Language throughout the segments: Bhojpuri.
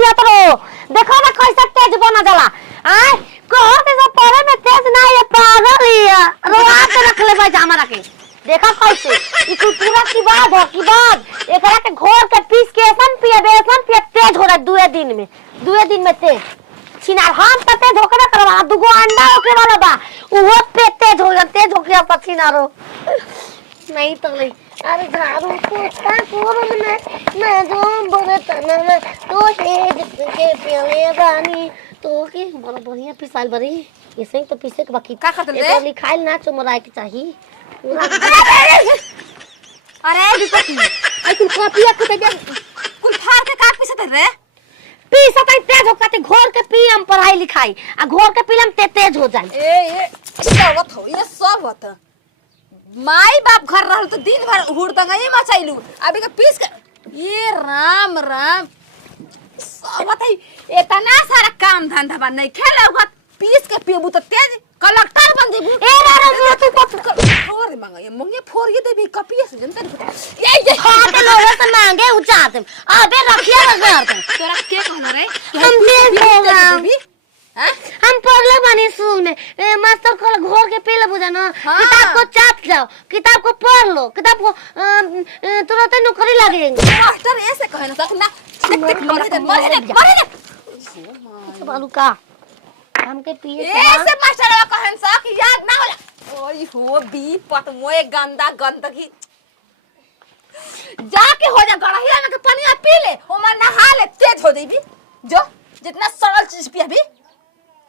छिया तो देखो ना कैसे तेज बना जाला आय कहत से पढ़े में तेज ना ये पागल है रोआ के रख ले भाई हमरा के देखा कैसे ई पूरा की बात है की बात एकरा के घोर के पीस के बेसन पिए तेज हो रहा दुए दिन में तेज छिनार हम त तेज होके ना करवा दुगो अंडा होके वाला बा उहो पे तेज हो छिनारो नहीं तो नहीं अरे झाड़ू पोछा कोरम मैं जो बड़े तना में तो तेज के पेले बानी तो के बड़ा बढ़िया पिसाल बरी ऐसे तो पीसे के बाकी का खतल रे लिखाइल ना चमराए के चाहिए अरे विपत्ति आई कुल कॉपिया के दे कुल फाड़ के का पीसत रे पीसा तई तेज हो काते घोर के पीएम पढ़ाई लिखाई आ घोर के पीलम तेज हो जाए ए सब हो ये सब होता माई बाप घर रहल तो दिन भर हुड़दंगई मचाइलू अभी के पीस के ये राम राम सब बताई इतना सारा काम धंधा बा नहीं खेला होगा पीस के पीबू तो तेज कलेक्टर बन जेबू ए रे तू तो और मांगा ये मंगे फोर ये देबी कपिया से जनता ये हां तो लोग तो मांगे उचात अबे रखिया लगा तोरा के कहना रे हम दे हां हम पढ़ले बानी स्कूल में मास्टर कल घोर के पीले बुझा ना किताब को चाट जाओ किताब को पढ़ लो किताब को तुरंत नौकरी लगेंगे मास्टर ऐसे कहे ना सकना मरे दे बालू का हमके पिए ऐसे मास्टर कहन सा कि याद ना होला ओई हो बी पत मोए गंदा गंदगी जाके हो जा गड़हिया में के पानी पी ले ओमा नहा ले तेज हो जइबी जो जितना सरल चीज पिया भी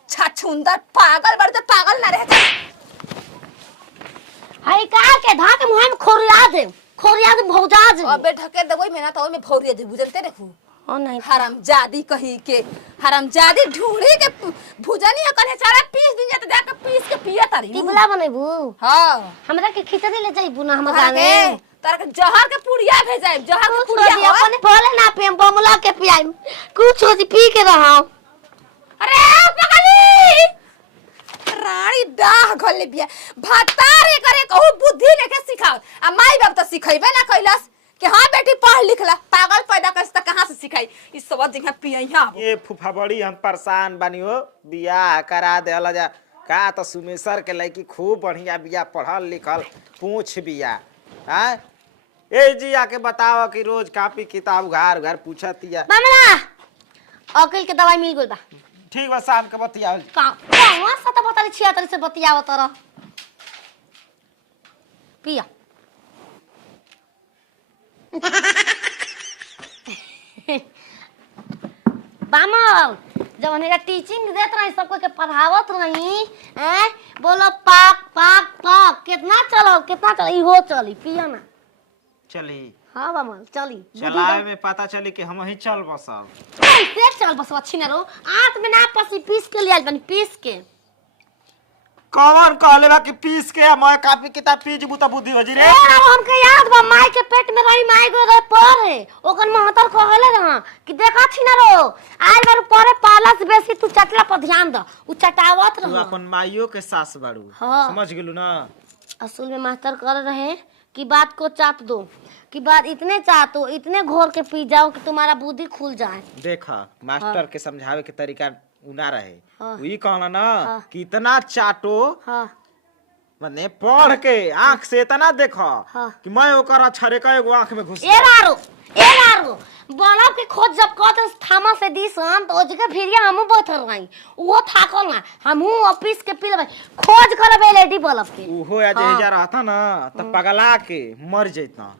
छाछुंदर पागल बड़ तो पागल ना रह जा हाय का के धाक मुंह में खोरिया दे भौजा दे अबे ढके देबई में ना तो में भौरिया दे बुझलते देखू ओ नहीं हरामजादी कही के हरामजादी ढूंढी के भुजनी है कने सारा पीस दिन जाते जाके पीस के पिया तारी टिबला बनेबू हां हमरा के खिचड़ी ले जाइबू ना हमरा गाने तार के जहर के पुड़िया भेजाई जहर के पुड़िया अपन बोले ना पे बमला के पियाई कुछ हो जी पी के रहा अरे पगली रानी दाह गले बिया भातारे करे कहू बुद्धि लेके सिखाओ आ माई बाप तो सिखैबे ना कैलास कि हां बेटी पढ़ लिख ला पागल पैदा करस त कहां से सिखाई इस सब जगह पियैया ये फुफा बड़ी हम परेशान बानी हो बियाह करा देला जा का तो सुमेश्वर के लड़की खूब बढ़िया बिया पढ़ल लिखल पूछ बिया हां ए जी आके बताओ कि रोज कॉपी किताब घर पूछतिया मामला अकल के दवाई मिल गइल बा ठीक बा शाम के बतियाओ कहां से तो बता 76 से बतियाओ तोरा पिया बामल जब हमें टीचिंग देत रही सबको के पढ़ावत रही हैं बोलो पाक पाक पाक कितना चलो इहो चली पिया ना चली हां बामल चली चलाए में पता चली कि हम ही चल बसल कैसे चल बस अच्छी ना रो आंत में ना पसी पीस के लिया बनी पीस के कौन कहले बा कि पीस के मैं कॉपी किताब पीजबू त बुद्धि हो जी रे हमके याद बा माई के पेट में रही माई गो रे पढ़े ओकन महतर कहले रहा कि देखा छी ना रो आज बार पढ़े पाला से बेसी तू चटला पर ध्यान द उ चटावत रह तू अपन माइयो के सास बाड़ू समझ गेलू ना असल में मास्टर कर रहे कि बात को चाट दो कि बात इतने चाटो इतने घोर के पी जाओ कि तुम्हारा बुद्धि खुल जाए देखा मास्टर के समझावे के तरीका उना रहे हाँ। वही कहना ना कितना चाटो हां मने पढ़ के आंख से इतना देखो हाँ। कि मैं ओकर अछरे का एगो आंख में घुस ए रारो बलब के खोज जब कहते थामा से दी शाम तो जगह भिरिया हमहु बैठल रही वो थाकल ना हमहु ऑफिस के पिल खोज करबे लेडी बलब के ओहो आज जा रहता ना त पगला के मर जैता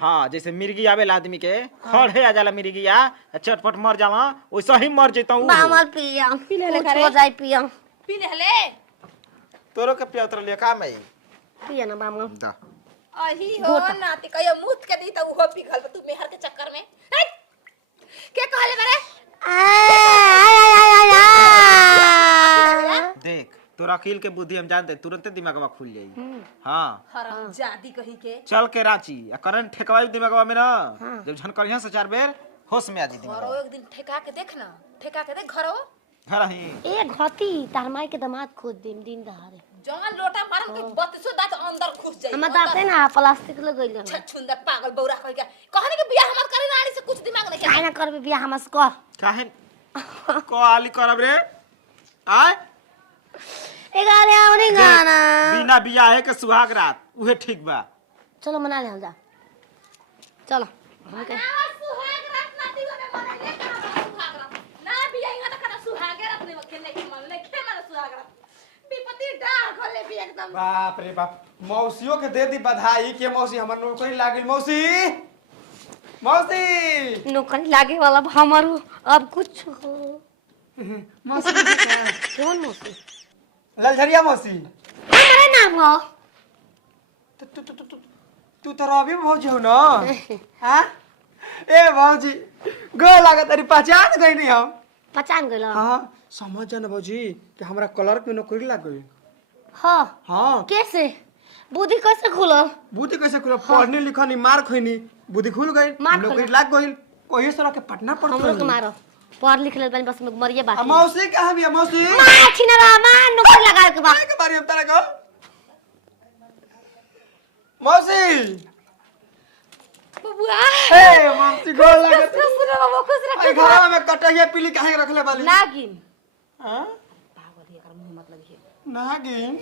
हां जैसे मिर्गी आवेला आदमी के खड़े आ जाला मिर्गिया चटपट मर जाला वैसे ही मर जैता उ बामल पिया पी ले हो जाए पिया पी ले ले तोरो के पिया उतर ले का मैं पिया ना बामल दा अही हो नाती कहियो मुत के दी त उहो पिघल तू मेहर के चक्कर में के कहले बरे देख तोरा अकील के बुद्धि हम जानते तुरंत दिमागवा खुल जाई हां हरामजादी कही के चल के रांची आ करंट ठेकवाई दिमागवा में ना जब झन करिया से 4 बेर होश में आ जी दिमाग घरो एक दिन ठेका के देख ना ठेका के देख घरो घर ही ए घती तार माई के दामाद खोज देम दिन दहाड़े जवान लोटा मारम के 32 दांत अंदर घुस जाई हम दाते ना प्लास्टिक लगइल छछुंदर पागल बौरा कह के कहनी के बियाह हमर करे रानी से कुछ दिमाग नहीं काहे ना करबे बियाह हमस कर काहे को आली करब रे आय गाने आवनी गाना बिना बियाहे के सुहाग रात उहे ठीक बा चलो मना ले हम जा चलो हमके सुहाग रात नाती में मना ले सुहाग रात ना बिया इहा त कना सुहाग रात ने खेले के मन ले खे मन सुहाग रात विपत्ति डाल खोले भी एकदम बाप रे बाप मौसियों के दे दी बधाई के मौसी हमर नौकरी लागिल मौसी मौसी नौकरी लागे वाला हमारो अब कुछ हो मौसी कौन मौसी ललझरिया मौसी हमारे नाम हो तू तो रवि भौजी हो ना हां ए भौजी गो लागत अरे पहचान गई नहीं हम पहचान गइल हां समझ जाना भौजी कि हमरा कलर के नौकरी लाग गई हां हां कैसे बुद्धि कैसे खुलल बुद्धि कैसे खुला पढ़ने लिखनी मार खइनी बुद्धि खुल गई मार नौकरी खुला। लाग गई कोई सर के पटना पड़तो हम लोग के मारो पढ़ लिख ले बस मरिए बात मौसी कहां भी मौसी मां छिनरा मां नौकरी लगा के बा के बारे में तारा को मौसी बबुआ हे मौसी गोल लागत खुश रह बाबू खुश रह आई घर में कटैया पीली काहे रखले बाली नागिन हां पागल ही एकर मुंह मत लगी नागिन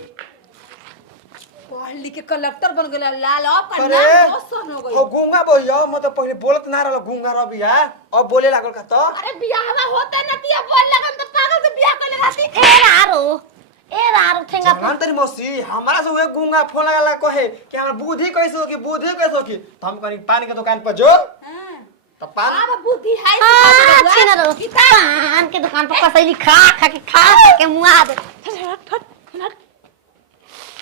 पढ़ लिख के कलेक्टर बन गेल लाल अब का अरे नाम रोशन हो गई ओ गूंगा बोलियो मतलब पहले बोलत ना रहल गूंगा रबिया अब बोले लागल का तो अरे बियाहवा होते न तिया बोल लगन तो पागल से बियाह कर ले रहती ए रारो ठेंगा जान तनी मौसी हमरा से वे गूंगा फोन लगाला कहे कि हमर बुद्धि कैसे हो कि बुद्धि कैसे हो कि तो हम कनी पानी के दुकान पर जो हां तो पान अब बुद्धि है छिनरो पान के दुकान पर कसैली खा खा के मुआ दे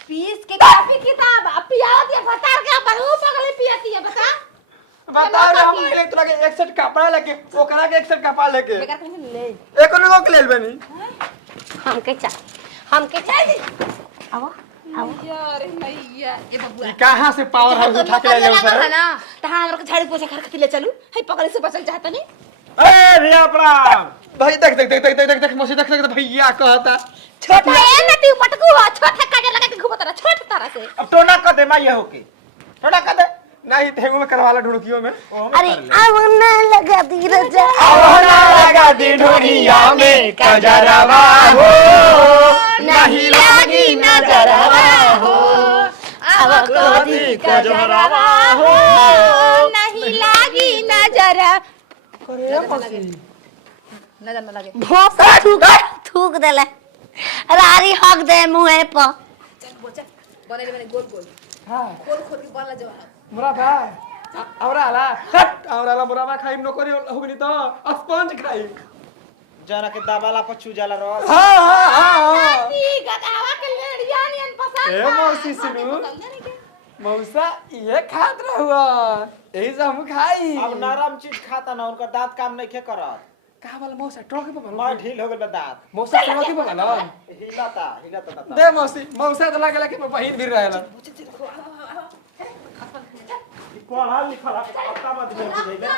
पीस के कॉपी किताब अब पियावत है बता के बहू पगले पियती है बता बताओ रे हम एक तरह के एक सेट कपड़ा लेके ओकरा के एक सेट कपड़ा लेके बेकार कहीं ले एक को के लेल बनी हमके चाहिए आओ यार नैया ए बबुआ कहां से पावर हाउस उठा के ले जाऊ सर ना त हमरा के झाड़ू पोछा घर के ले चलू है पगले से बचल चाहता नहीं ए भैया प्रणाम भाई देख मौसी देख भैया कहता छोटा है ना तू पटकू छोटा काटे लगा के घुमत रहा छोटा तारा से अब टोना कर दे मां ये होके टोना कर दे नहीं ठेगू में करवाला ढुड़कियों में अरे अब ना लगा दी रजा आवना लगा दी ढोरिया में कजरवा हो नहीं लागी नजरवा हो अब कदी कजरवा हो नहीं लागी नजर करे मौसी नजर न लगे भोसा थूक देले रारी हक दे मुंह पर चल बोल चल बने गोल गोल हां खोल खोल के बोला जवाब मुराबा औराला हट औराला मुराबा खाई नौकरी होगनी तो स्पंज खाई जना के दबाला पर छू जाला रस हां ठीक गगावा के लेड़िया नियन पसंद ए मौसी सुनु मौसा ये खात रहुआ यही से हम खाई अब नरम चीज खाता ना उनका दांत काम नहीं खे करत का वाला मौसा ट्रक पे मैं ढील हो गेल बा दांत मौसा ट्रक पे ना हिलाता दांत दे मौसी मौसा तो लागला कि बहिन भी रहेला कौन हाल लिखल है पत्ता मत दे